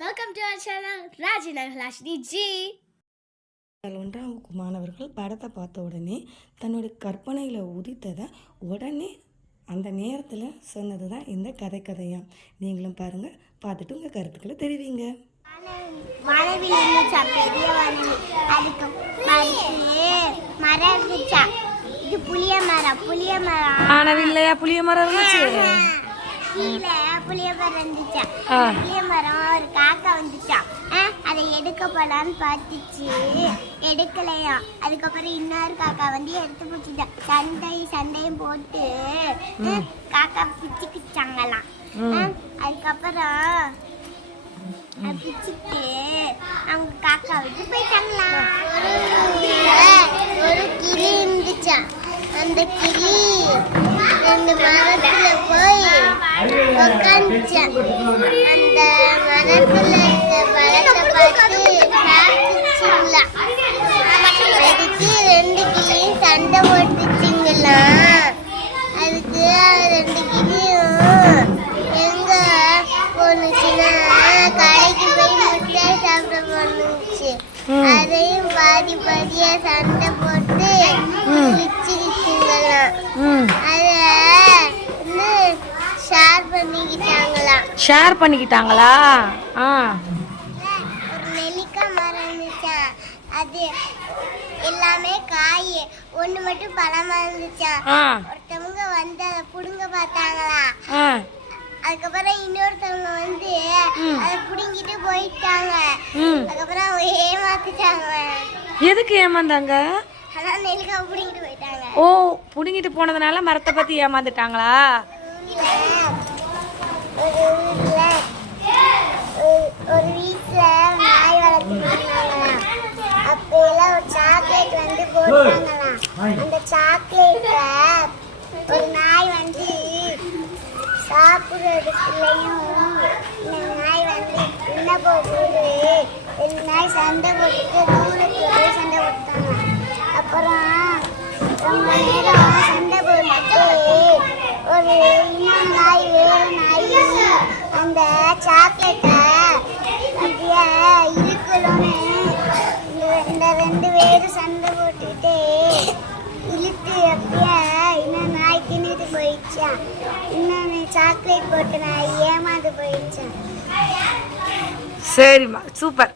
Welcome to our channel ராஜினர் ஹலாஷினி ஜி அதில் ஒன்றாம் வகுப்பு மாணவர்கள் படத்தை பார்த்த உடனே தன்னுடைய கற்பனையில் உதித்ததை உடனே அந்த நேரத்தில் சொன்னது தான் இந்த கதை கதையாம் நீங்களும் பாருங்கள் பார்த்துட்டு உங்கள் கருத்துக்களை தெரிவிங்க. வானவில் இருந்துச்சா பெரிய அதுக்கு மரம் இருந்துச்சா இது புளிய மரம் புளிய மரம். ஆனவில்லையா புளிய மரம் இருந்துச்சு? கீழே புளிய மரம் இருந்துச்சா? ஆ. புளிய மரம் ஒரு காக்கா வந்துச்சா? ஆ, அதை எடுக்க போலான்னு பார்த்துச்சு. எடுக்கலையா? அதுக்கப்புறம் இன்னொரு காக்கா வந்து எடுத்து பிடிச்சிட்டா சண்டை சண்டையும் போட்டு காக்கா பிச்சுக்கிச்சாங்களாம் அதுக்கப்புறம் அது பிச்சுக்கிட்டு அவங்க காக்கா விட்டு போயிட்டாங்களாம். ஒரு கிளி இருந்துச்சா? அந்த கிளி அந்த மரத்துல போய் உட்காந்துச்சேன் அந்த மரத்துல இருக்க பழத்தை பார்த்து அதுக்கு ரெண்டு கிளியும் சண்டை போட்டுச்சிங்களா. அதுக்கு ரெண்டு கிளியும் எங்க போனுச்சுன்னா கடைக்கு போய் முட்டாய் சாப்பிட போனுச்சு அதையும் பாதி பாதியா சண்டை போட்டு வச்சுக்கிச்சுங்களாம் அத இன்னும் ஷேர் பண்ணிக்கிட்டாங்களாம் ஷேர் பண்ணிக்கிட்டாங்களா? ஆ. அது எல்லாமே காய். ஒண்ணு மட்டும் பழமா இருந்துச்சா? ஒருத்தவங்க வந்து அதை புடுங்க பார்த்தாங்களா? அதுக்கப்புறம் இன்னொருத்தவங்க வந்து அதை புடுங்கிட்டு போயிட்டாங்க. அதுக்கப்புறம் அவங்க ஏமாத்திட்டாங்க. எதுக்கு ஏமாந்தாங்க? அதான் நெல்லிக்காய் புடுங்கிட்டு போயிட்டாங்க. ஓ புடுங்கிட்டு போனதுனால மரத்தை பற்றி ஏமாந்துட்டாங்களா ஒரு ஊர்ல ஒரு- வீட்டுல நாய் வளர்த்துருந்தாங்களாம் அப்ப எல்லாம் ஒரு சாக்லேட் வந்து போட்டாங்களாம். அந்த சாக்லேட்ல ஒரு நாய் வந்து சாப்பிடுறதுக்குள்ளயும் இந்த நாய் வந்து என்ன போகுது? ரெண்டு நாய் சண்டை போட்டுட்டு தூரத்துல போய் சண்டை போட்டாங்க அப்புறம் ரொம்ப நேரம் சண்டை போட்டுட்டு ஒரு இன்னொரு நாய் வேற நாய் அந்த சாக்லேட்டை பேரும் சண்டை போட்டுட்டு இழுத்து அப்படியே இன்னும் நாய் தின்னுட்டு போயிடுச்சான் இன்னொன்று சாக்லேட் போட்டு நான் ஏமாந்து போயிடுச்சேன் சரிம்மா சூப்பர்.